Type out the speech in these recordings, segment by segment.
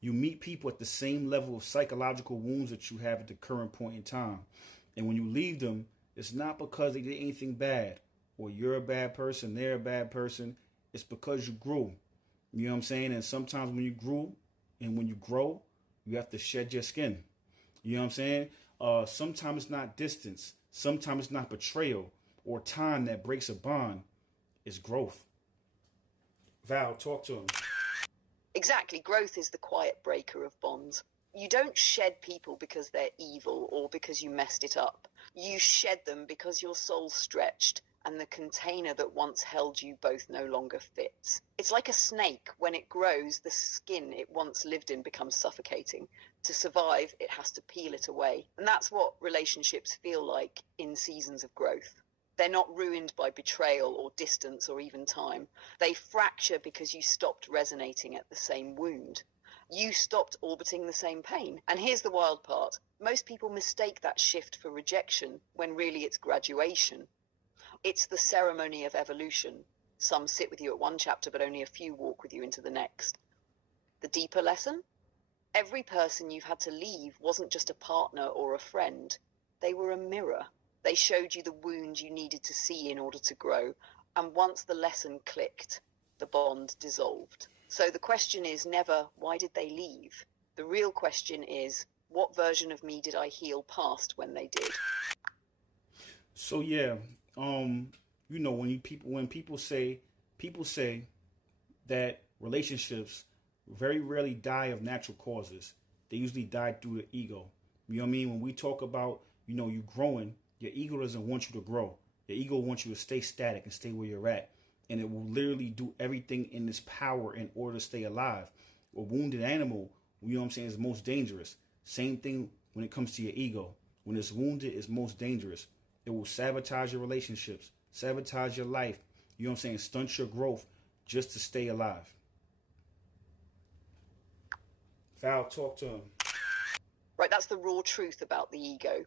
You meet people at the same level of psychological wounds that you have at the current point in time. And when you leave them, it's not because they did anything bad or you're a bad person, they're a bad person. It's because you grew. You know what I'm saying? And sometimes when you grew and when you grow, you have to shed your skin. You know what I'm saying? Sometimes it's not distance. Sometimes it's not betrayal or time that breaks a bond. It's growth. Val, talk to him. Exactly. Growth is the quiet breaker of bonds. You don't shed people because they're evil or because you messed it up. You shed them because your soul stretched and the container that once held you both no longer fits. It's like a snake. When it grows, the skin it once lived in becomes suffocating. To survive, it has to peel it away. And that's what relationships feel like in seasons of growth. They're not ruined by betrayal or distance or even time. They fracture because you stopped resonating at the same wound. You stopped orbiting the same pain. And here's the wild part. Most people mistake that shift for rejection when really it's graduation. It's the ceremony of evolution. Some sit with you at one chapter, but only a few walk with you into the next. The deeper lesson? Every person you've had to leave wasn't just a partner or a friend. They were a mirror. They showed you the wound you needed to see in order to grow. And once the lesson clicked, the bond dissolved. So the question is never, why did they leave? The real question is, what version of me did I heal past when they did? So yeah, you know, when people say that relationships very rarely die of natural causes. They usually die through the ego. You know what I mean? When we talk about, you know, you growing, your ego doesn't want you to grow. Your ego wants you to stay static and stay where you're at. And it will literally do everything in its power in order to stay alive. A wounded animal, you know what I'm saying, is most dangerous. Same thing when it comes to your ego. When it's wounded, it's most dangerous. It will sabotage your relationships, sabotage your life. You know what I'm saying? Stunt your growth just to stay alive. Val, talk to him. Right, that's the raw truth about the ego.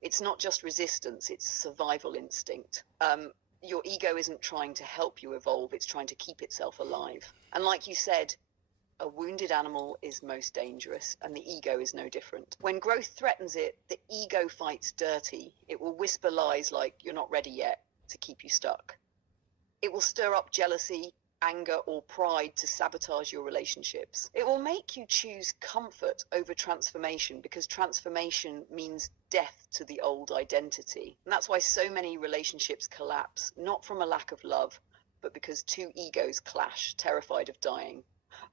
It's not just resistance, it's survival instinct. Your ego isn't trying to help you evolve, it's trying to keep itself alive. And like you said, a wounded animal is most dangerous, and the ego is no different. When growth threatens it, the ego fights dirty. It will whisper lies like, you're not ready yet, to keep you stuck. It will stir up jealousy, anger, or pride to sabotage your relationships. It will make you choose comfort over transformation because transformation means death to the old identity. And that's why so many relationships collapse, not from a lack of love, but because two egos clash, terrified of dying.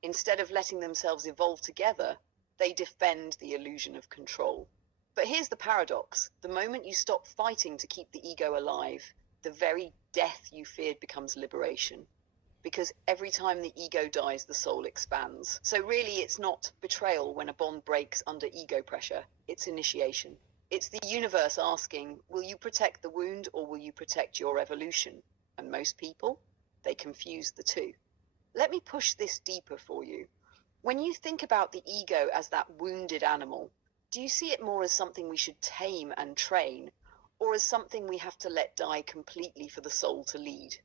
Instead of letting themselves evolve together, they defend the illusion of control. But here's the paradox. The moment you stop fighting to keep the ego alive, the very death you feared becomes liberation. Because every time the ego dies, the soul expands. So really, it's not betrayal when a bond breaks under ego pressure. It's initiation. It's the universe asking, will you protect the wound or will you protect your evolution? And most people, they confuse the two. Let me push this deeper for you. When you think about the ego as that wounded animal, do you see it more as something we should tame and train, or as something we have to let die completely for the soul to lead?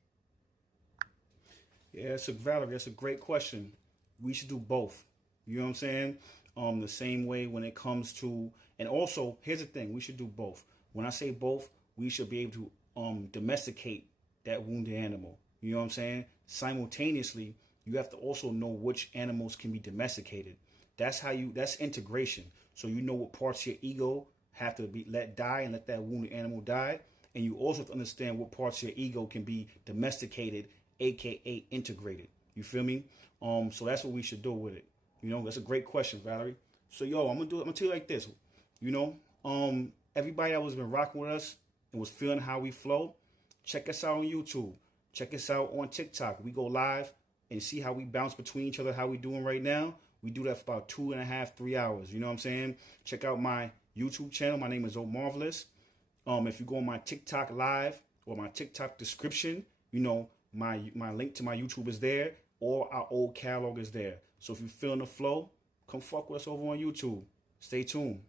Yeah, Valerie, that's a great question. We should do both. You know what I'm saying? The same way when it comes to, and also, here's the thing, we should do both. When I say both, we should be able to domesticate that wounded animal. You know what I'm saying? Simultaneously, you have to also know which animals can be domesticated. That's integration. So you know what parts of your ego have to be let die and let that wounded animal die. And you also have to understand what parts of your ego can be domesticated, aka integrated. You feel me? So that's what we should do with it. You know, that's a great question, Valerie. So I'm gonna tell you like this. You know, everybody that was been rocking with us and was feeling how we flow, check us out on YouTube. Check us out on TikTok. We go live and see how we bounce between each other, how we doing right now. We do that for about 2.5, 3 hours. You know what I'm saying? Check out my YouTube channel. My name is Omarvelous. If you go on my TikTok live or my TikTok description, you know, my link to my YouTube is there, or our old catalog is there. So if you're feeling the flow, come fuck with us over on YouTube. Stay tuned.